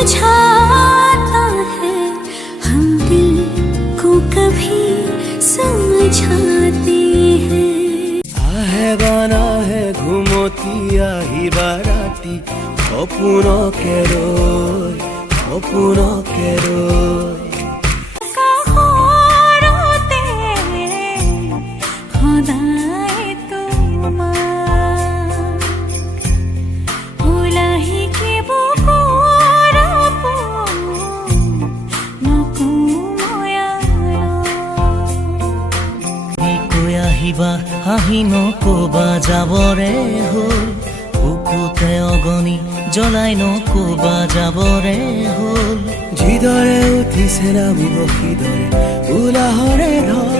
समझाता है, हम दिल को कभी समझाते हैं। आहे बाना है घुमती आही बाराती, সপোনকে ৰৈ সপোনকে ৰৈ হাঁহি নকবা যাবৰে হ'ল, বুকুতে অগনি জ্বলাই নকবা যাবৰে হ'ল। যিদৰে উঠিছে নামিব সিদৰে উলাহৰে ধৰ